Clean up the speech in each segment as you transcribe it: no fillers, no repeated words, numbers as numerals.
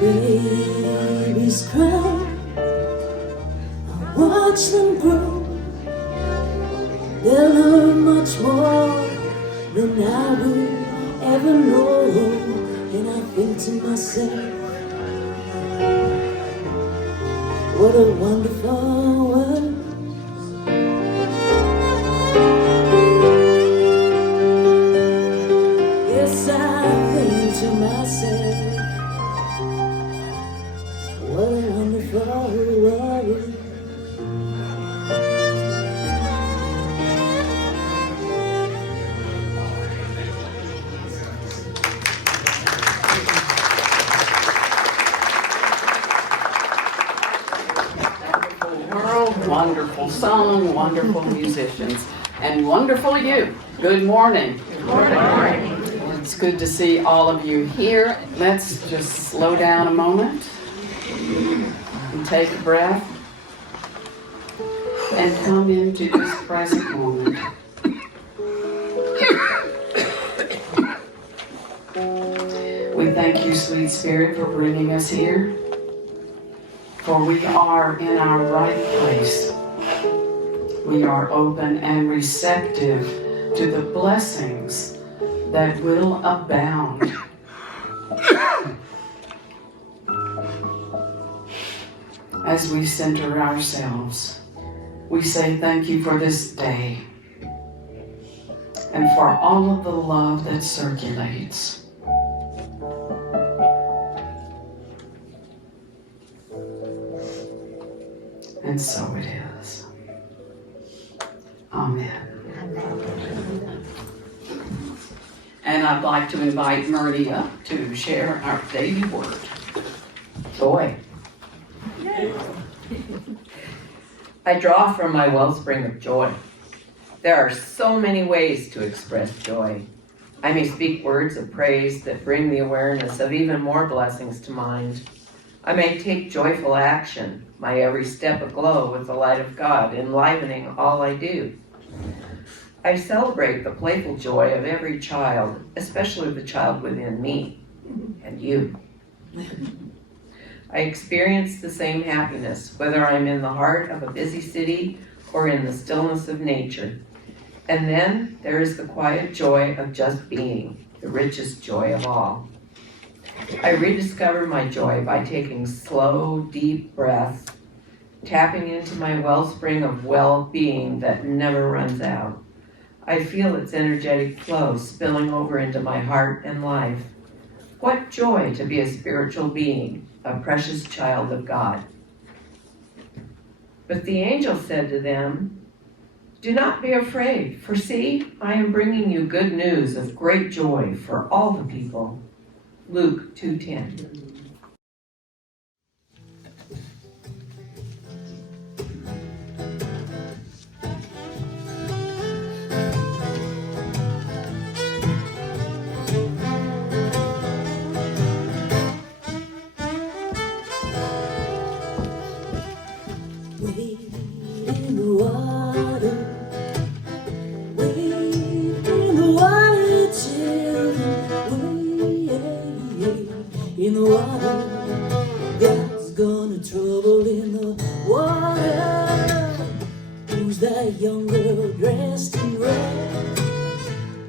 Babies cry, I watch them grow. They'll learn much more than I will ever know. And I think to myself, what a wonderful world. Yes, I think to myself, what a wonderful world. Wonderful song, wonderful musicians, and wonderful you. Good morning. Good morning. It's good to see all of you here. Let's just slow down a moment and take a breath and come into this present moment. We thank you, sweet Spirit, for bringing us here. For we are in our right place. We are open and receptive to the blessings that will abound. As we center ourselves, we say thank you for this day and for all of the love that circulates. And so it is. Amen. And I'd like to invite Myrnie up to share our daily word. Joy. I draw from my wellspring of joy. There are so many ways to express joy. I may speak words of praise that bring the awareness of even more blessings to mind. I may take joyful action, my every step aglow with the light of God, enlivening all I do. I celebrate the playful joy of every child, especially the child within me and you. I experience the same happiness, whether I'm in the heart of a busy city or in the stillness of nature. And then there is the quiet joy of just being, the richest joy of all. I rediscover my joy by taking slow, deep breaths, tapping into my wellspring of well-being that never runs out. I feel its energetic flow spilling over into my heart and life. What joy to be a spiritual being, a precious child of God. But the angel said to them, "Do not be afraid, for see, I am bringing you good news of great joy for all the people." Luke 2:10. Wade in the water, wade in the water, children, wade in the water. God's gonna trouble in the water. Who's that young girl dressed in red?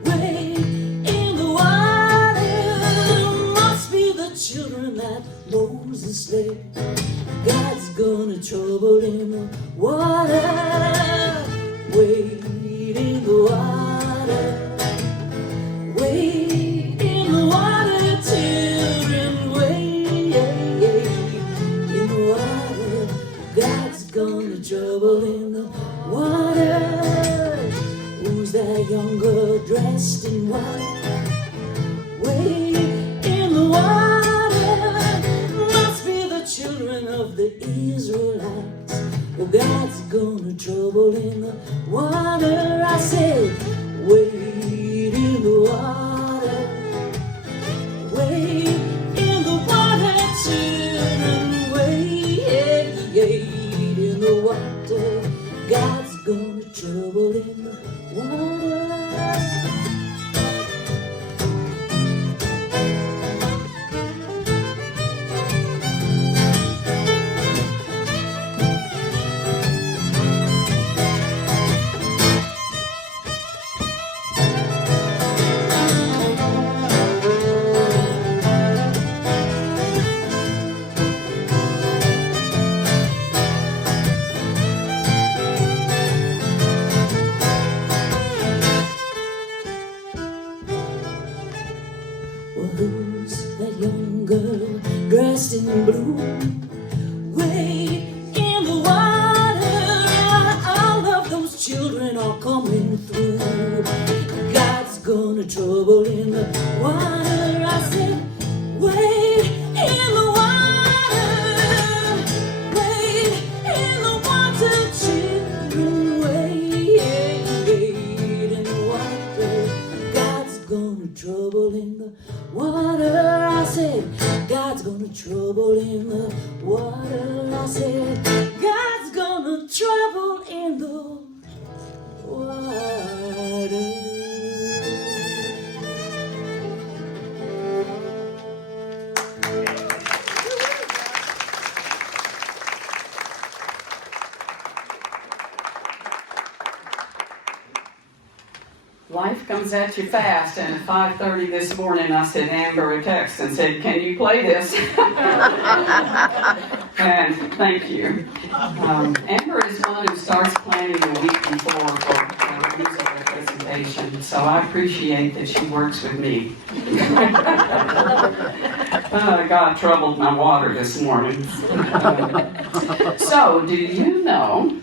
Wade in the water, must be the children that Moses led. God's gonna trouble in the water. Wade in the water. Wade in the water, children. Wade in the water. God's gonna trouble in the water. Who's that young girl dressed in white? Wade in the water. Children of the Israelites, well, God's gonna trouble in the water. I said, wade in the water, wade in the water, children, wade in the water. God's gonna trouble in the water. dressed in blue. Wade in the water, all of those children are coming through. God's gonna trouble in the water. I said, wade in the water, wade in the water, children, wade in the water. God's gonna trouble in the water. I said, God's gonna trouble in the water. I said, God's gonna trouble in the water. Life comes at you fast, and at 5:30 this morning I sent Amber a text and said, "Can you play this?" And thank you. Amber is one who starts planning a week before for a musical presentation, so I appreciate that she works with me. God troubled my water this morning. So, do you know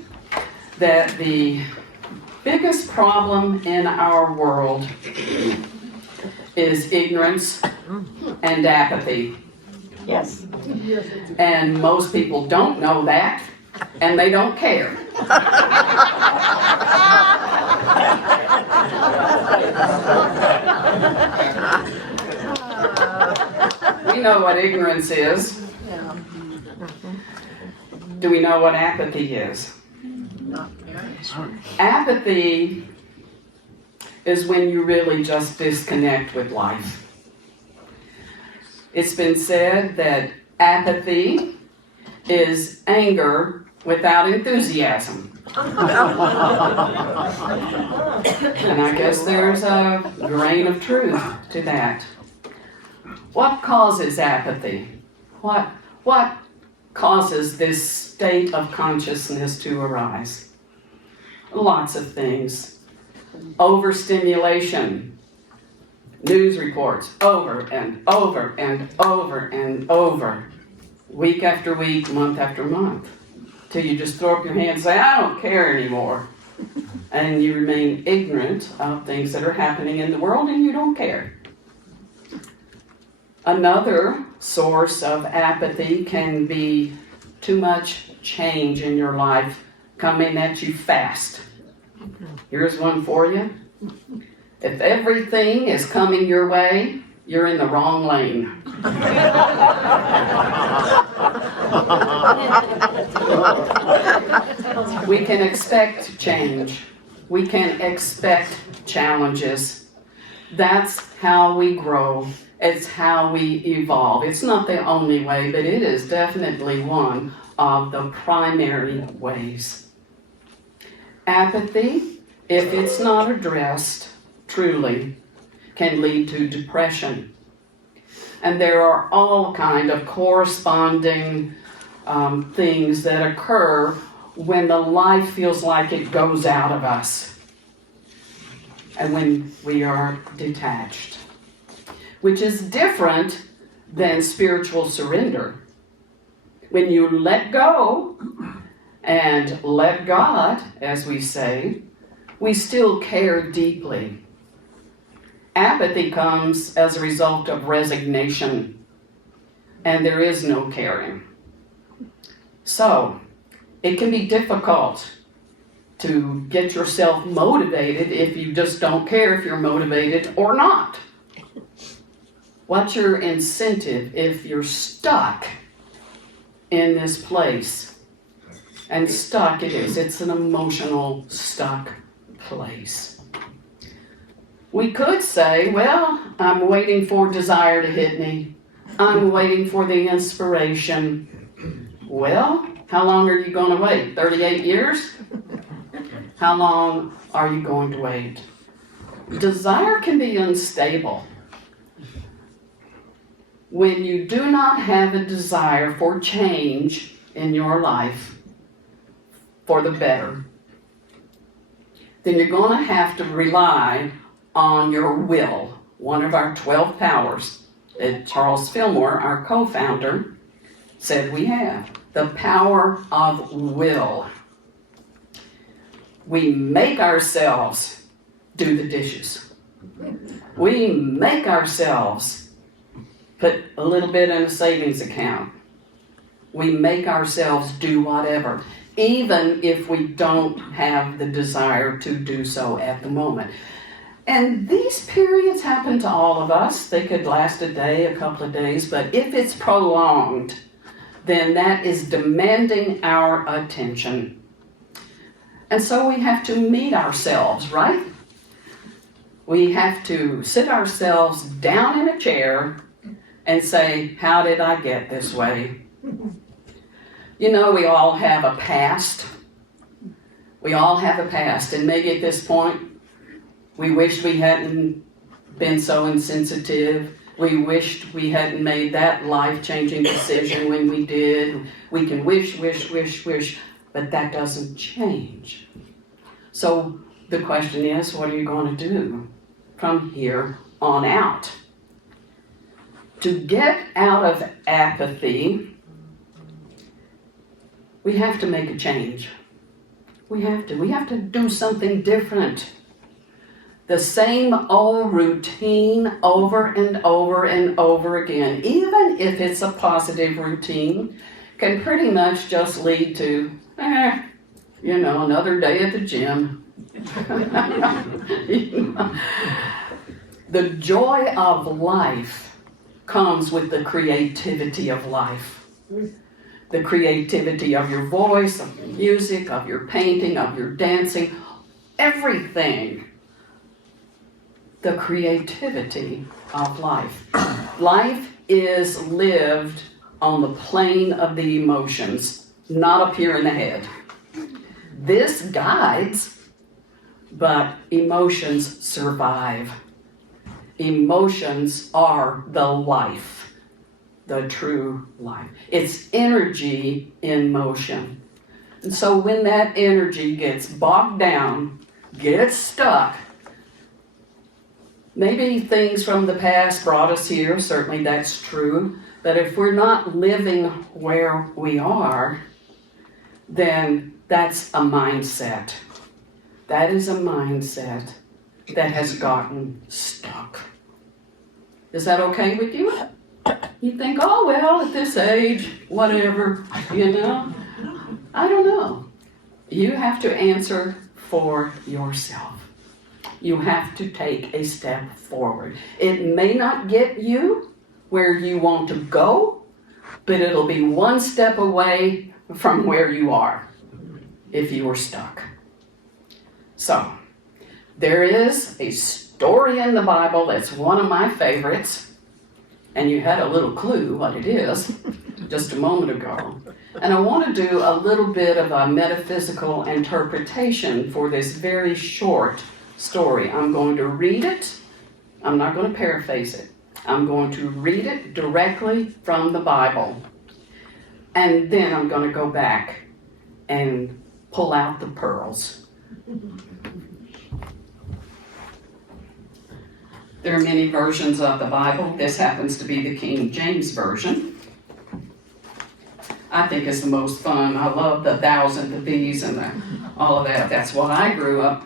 that the biggest problem in our world is ignorance and apathy? Yes. And most people don't know that, and they don't care. We know what ignorance is. Do we know what apathy is? Apathy is when you really just disconnect with life. It's been said that apathy is anger without enthusiasm. And I guess there's a grain of truth to that. What causes apathy? What causes this state of consciousness to arise? Lots of things. Overstimulation. News reports over and over and over and over. Week after week, month after month. Till you just throw up your hands and say, I don't care anymore. And you remain ignorant of things that are happening in the world and you don't care. Another source of apathy can be too much change in your life coming at you fast. Here's one for you. If everything is coming your way, you're in the wrong lane. We can expect change. We can expect challenges. That's how we grow. It's how we evolve. It's not the only way, but it is definitely one of the primary ways. Apathy, if it's not addressed truly, can lead to depression. And there are all kind of corresponding things that occur when the life feels like it goes out of us and when we are detached, which is different than spiritual surrender. When you let go and let God, as we say, we still care deeply. Apathy comes as a result of resignation, and there is no caring. So, it can be difficult to get yourself motivated if you just don't care if you're motivated or not. What's your incentive if you're stuck in this place? And stuck it is. It's an emotional stuck place. We could say, well, I'm waiting for desire to hit me. I'm waiting for the inspiration. Well, how long are you going to wait? 38 years? How long are you going to wait? Desire can be unstable. When you do not have a desire for change in your life for the better, then you're going to have to rely on your will, one of our 12 powers that Charles Fillmore, our co-founder, said we have. The power of will. We make ourselves do the dishes. We make ourselves put a little bit in a savings account. We make ourselves do whatever, even if we don't have the desire to do so at the moment. And these periods happen to all of us. They could last a day, a couple of days, but if it's prolonged, then that is demanding our attention. And so we have to meet ourselves, right? We have to sit ourselves down in a chair and say, how did I get this way? You know, we all have a past. We all have a past, and maybe at this point, we wished we hadn't been so insensitive. We wished we hadn't made that life-changing decision when we did. We can wish, but that doesn't change. So the question is, what are you going to do from here on out? To get out of apathy, we have to make a change. We have to do something different. The same old routine over and over and over again, even if it's a positive routine, can pretty much just lead to, another day at the gym. The joy of life comes with the creativity of life. The creativity of your voice, of your music, of your painting, of your dancing, everything. The creativity of life. Life is lived on the plane of the emotions, not up here in the head. This guides, but emotions survive. Emotions are the life, the true life. It's energy in motion. And so when that energy gets bogged down, gets stuck, maybe things from the past brought us here, certainly that's true, but if we're not living where we are, then that's a mindset. That is a mindset that has gotten stuck. Is that okay with you? You think, oh, well, at this age, whatever, I don't know. You have to answer for yourself. You have to take a step forward. It may not get you where you want to go, but it'll be one step away from where you are if you were stuck. So, there is a story in the Bible that's one of my favorites, and you had a little clue what it is just a moment ago. And I want to do a little bit of a metaphysical interpretation for this very short story. I'm going to read it. I'm not going to paraphrase it. I'm going to read it directly from the Bible. And then I'm going to go back and pull out the pearls. There are many versions of the Bible. This happens to be the King James Version. I think it's the most fun. I love the thousand of these and all of that. That's what I grew up.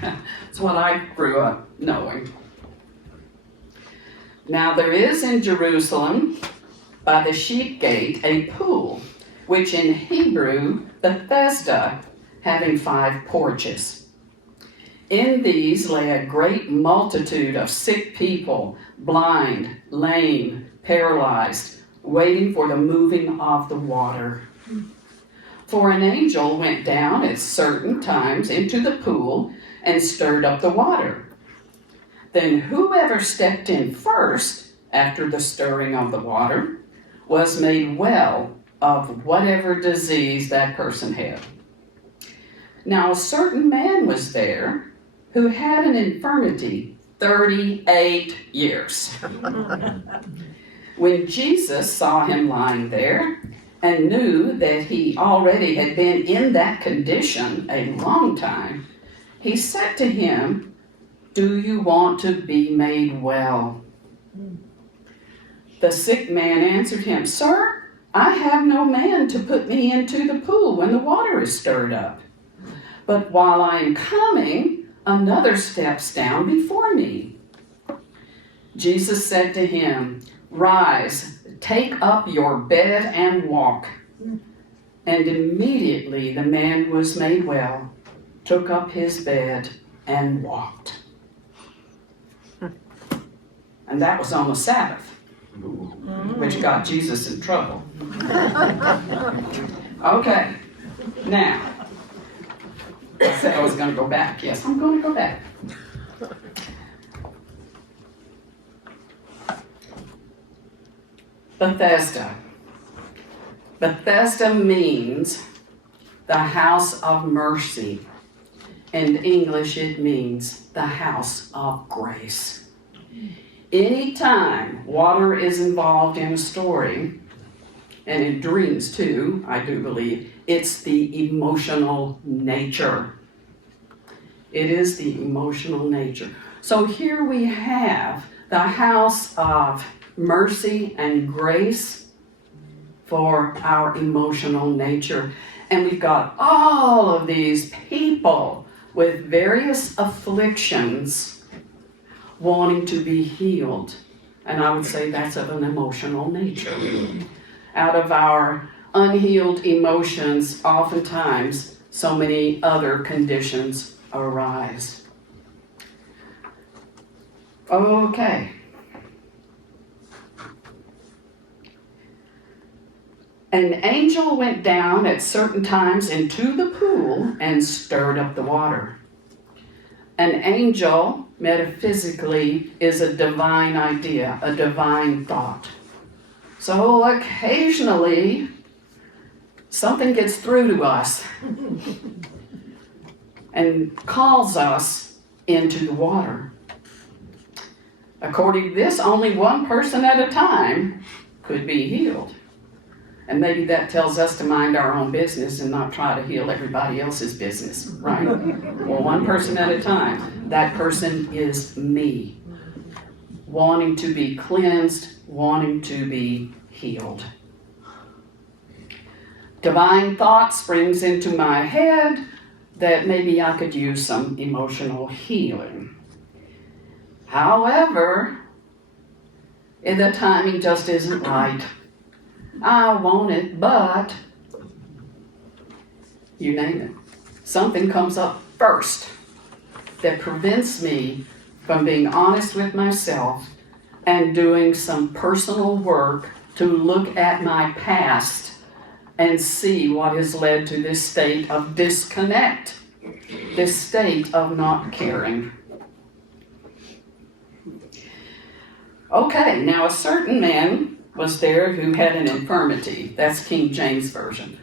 That's what I grew up knowing. Now there is in Jerusalem, by the sheep gate, a pool, which in Hebrew, Bethesda, having 5 porches. In these lay a great multitude of sick people, blind, lame, paralyzed, waiting for the moving of the water. For an angel went down at certain times into the pool and stirred up the water. Then whoever stepped in first, after the stirring of the water, was made well of whatever disease that person had. Now a certain man was there who had an infirmity 38 years. When Jesus saw him lying there and knew that he already had been in that condition a long time, he said to him, "Do you want to be made well?" The sick man answered him, "Sir, I have no man to put me into the pool when the water is stirred up. But while I am coming, another steps down before me." Jesus said to him, "Rise, take up your bed and walk." And immediately the man was made well, took up his bed, and walked. And that was on the Sabbath, which got Jesus in trouble. Okay, now, I said I was going to go back. Yes, I'm going to go back. Bethesda. Bethesda means the house of mercy. In English, it means the house of grace. Anytime water is involved in a story, and in dreams too, I do believe, it's the emotional nature. It is the emotional nature. So here we have the house of mercy and grace for our emotional nature. And we've got all of these people with various afflictions wanting to be healed. And I would say that's of an emotional nature. Out of our unhealed emotions, oftentimes so many other conditions arise. Okay. An angel went down at certain times into the pool and stirred up the water. An angel, metaphysically, is a divine idea, a divine thought. So occasionally, something gets through to us and calls us into the water. According to this, only one person at a time could be healed. And maybe that tells us to mind our own business and not try to heal everybody else's business, right? Well, one person at a time. That person is me, wanting to be cleansed, wanting to be healed. Divine thought springs into my head that maybe I could use some emotional healing. However, the timing just isn't right. I want it, but you name it. Something comes up first that prevents me from being honest with myself and doing some personal work to look at my past and see what has led to this state of disconnect, this state of not caring. Okay, now a certain man was there who had an infirmity. That's King James Version.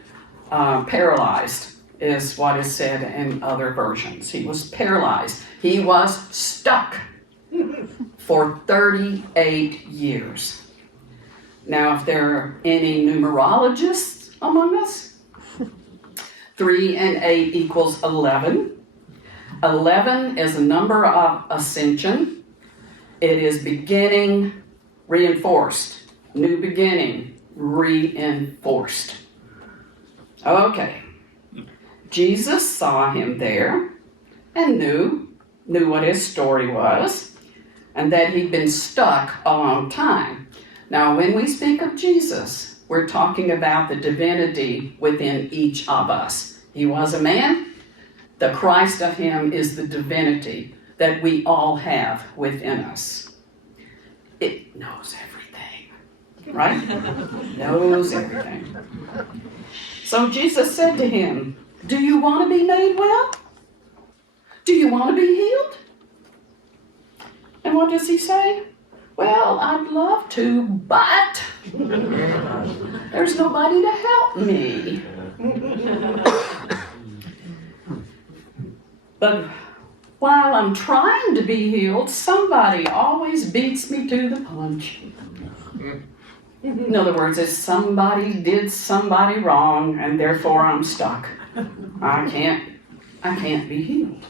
Paralyzed is what is said in other versions. He was paralyzed. He was stuck for 38 years. Now, if there are any numerologists among us, 3 and 8 equals 11. 11 is a number of ascension. It is beginning reinforced. New beginning, reinforced. Okay. Jesus saw him there and knew what his story was and that he'd been stuck a long time. Now, when we speak of Jesus, we're talking about the divinity within each of us. He was a man. The Christ of him is the divinity that we all have within us. It knows everything. Right? Knows everything. So Jesus said to him, "Do you want to be made well? Do you want to be healed?" And what does he say? "Well, I'd love to, but there's nobody to help me." But while I'm trying to be healed, somebody always beats me to the punch. In other words, if somebody did somebody wrong and therefore I'm stuck. I can't be healed.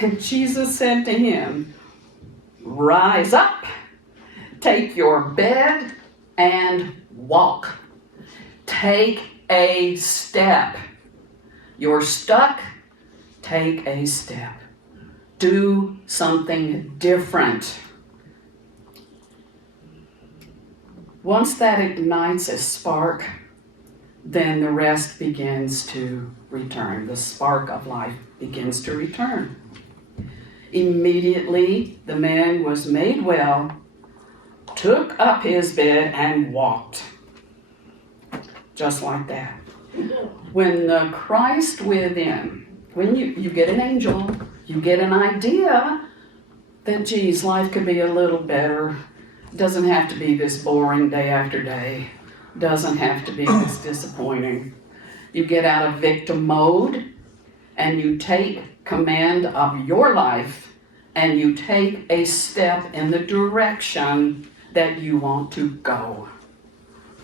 And Jesus said to him, "Rise up, take your bed and walk. Take a step. You're stuck. Take a step. Do something different. Once that ignites a spark, then the rest begins to return. The spark of life begins to return. Immediately, the man was made well, took up his bed, and walked. Just like that. When the Christ within, when you get an angel, you get an idea that, geez, life could be a little better. It doesn't have to be this boring day after day. It doesn't have to be this disappointing. You get out of victim mode and you take command of your life and you take a step in the direction that you want to go.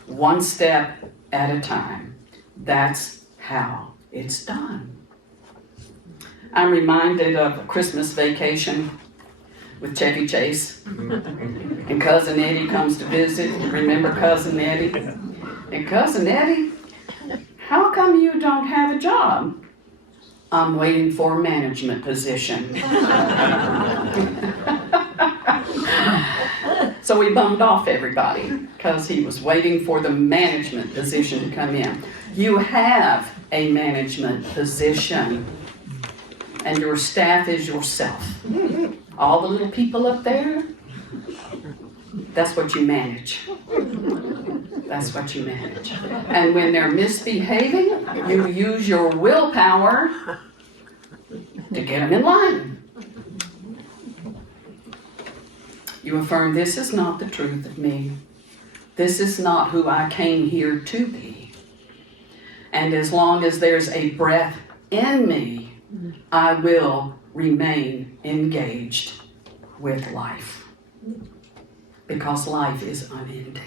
One step at a time. That's how it's done. I'm reminded of a Christmas Vacation with Chevy Chase. And Cousin Eddie comes to visit. Remember Cousin Eddie? And Cousin Eddie, how come you don't have a job? I'm waiting for a management position. So we bummed off everybody because he was waiting for the management position to come in. You have a management position, and your staff is yourself. All the little people up there, that's what you manage. That's what you manage. And when they're misbehaving, you use your willpower to get them in line. You affirm, this is not the truth of me. This is not who I came here to be. And as long as there's a breath in me, I will remain engaged with life. Because life is unending.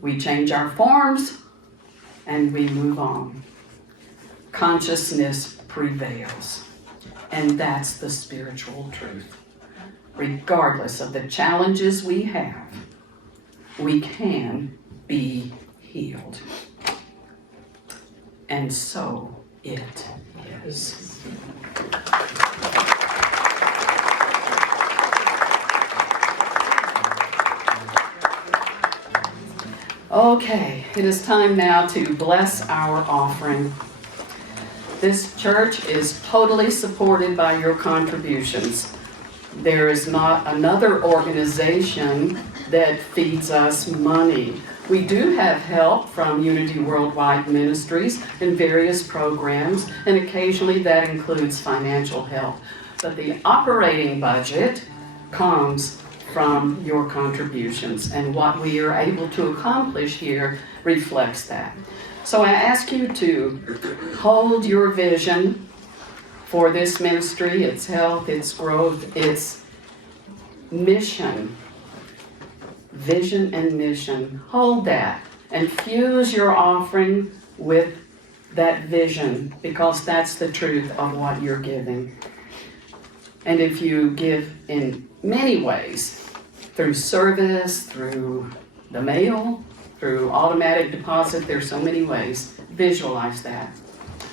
We change our forms and we move on. Consciousness prevails. And that's the spiritual truth. Regardless of the challenges we have, we can be healed. And so it is. Okay, it is time now to bless our offering. This church is totally supported by your contributions. There is not another organization that feeds us money. We do have help from Unity Worldwide Ministries in various programs, and occasionally that includes financial help. But the operating budget comes from your contributions, and what we are able to accomplish here reflects that. So I ask you to hold your vision for this ministry, its health, its growth, its mission. Vision and mission. Hold that and fuse your offering with that vision, because that's the truth of what you're giving. And if you give in many ways, through service, through the mail, through automatic deposit, there's so many ways. Visualize that.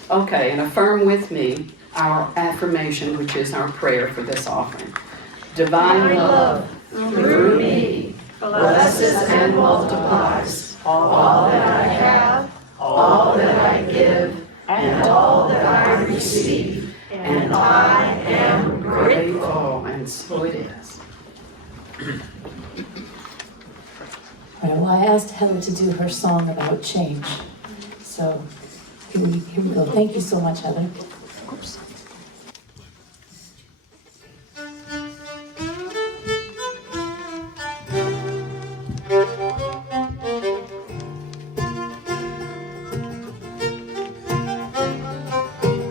Okay, and affirm with me our affirmation, which is our prayer for this offering. Divine love through me blesses and multiplies all that I have, all that I give, and all that I receive. And I am grateful. And so it is. All right, well, I asked Heather to do her song about change. So here we go. Thank you so much, Heather. Oops.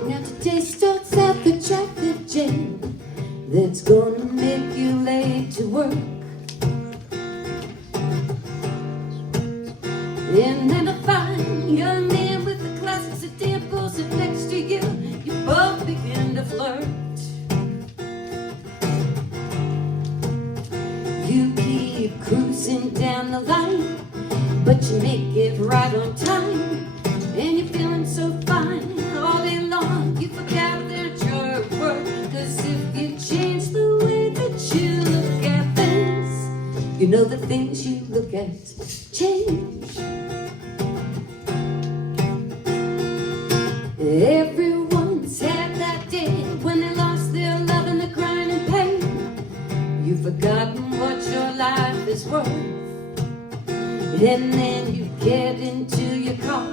Now today starts out the traffic jam that's gonna make you late to work. And then a fine young man with a classic sedan pulls it next to you. You both begin to flirt. You keep cruising down down the line, but you make it right on time, and you're feeling so fine all day long. You forget that you're at work, 'cause if you change the way that you look at things, you know the things you look at change. Everyone's had that day when they lost their love and the crying and pain. You've forgotten what your life is worth, and then you get into your car,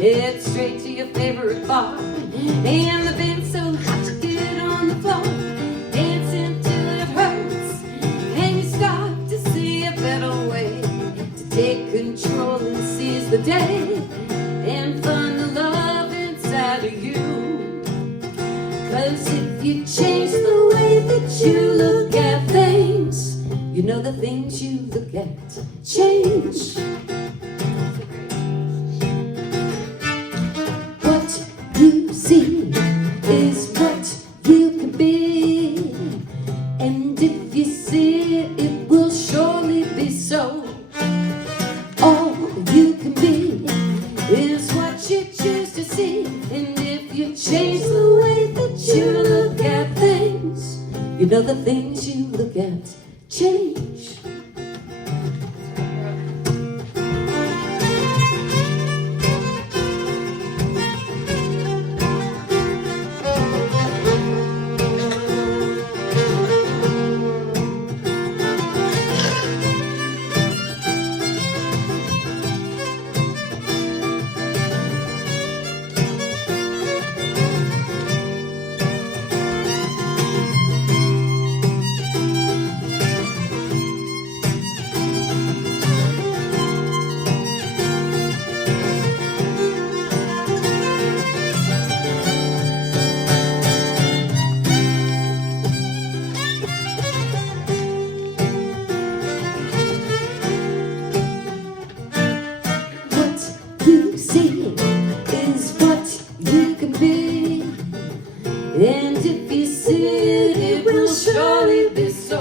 head straight to your favorite bar, and the band's so hot you get on the floor, dancing till it hurts, and you start to see a better way to take control and seize the day and find the love inside of you. 'Cause if you change the way that you look at things, you know the things you look at change. What you see is what you can be, and if you see it, it will surely be so. All you can be is what you choose to see, and if you change the way that you look at things, you know the things you look at change. And if you see it, it will surely be so.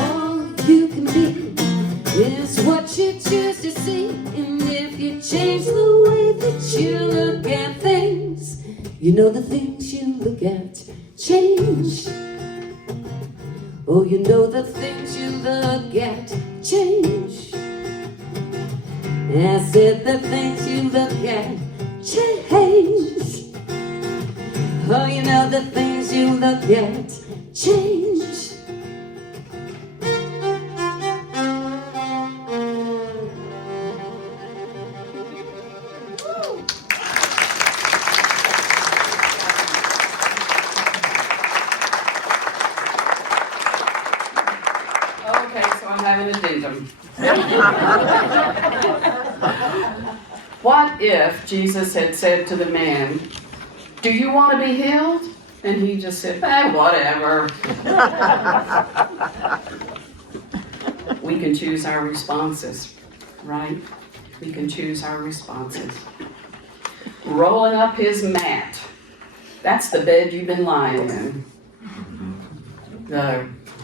All you can be is what you choose to see, and if you change the way that you look at things, you know the things you look at change. Oh, you know the things you look at change. I said the things you look at change. Oh, you know the things you look at change. Okay, so I'm having an addendum. What if Jesus had said to the man, "Do you want to be healed?" And he just said, whatever. We can choose our responses, right? We can choose our responses. Rolling up his mat. That's the bed you've been lying in.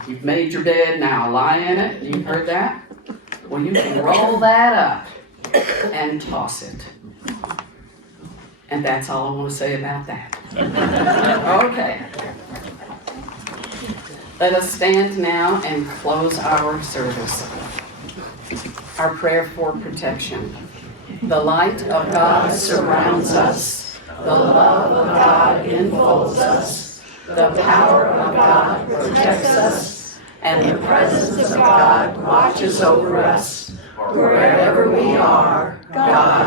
You've made your bed, now lie in it. You've heard that? Well, you can roll that up and toss it. And that's all I want to say about that. Okay. Let us stand now and close our service. Our prayer for protection. The light of God surrounds us. The love of God enfolds us. The power of God protects us. And the presence of God watches over us. Wherever we are, God